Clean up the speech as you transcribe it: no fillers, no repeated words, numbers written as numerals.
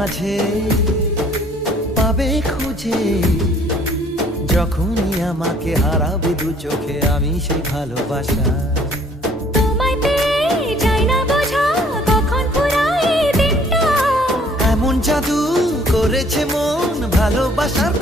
মাঝে পাবে খুঁজে, যখনই আমাকে হারাবে দু চোখে আমি সেই ভালোবাসা। তোমায় পেয়ে যাই না বোঝা কখন ফুরায় দিনটা। এমন জাদু করেছে মন ভালোবাসার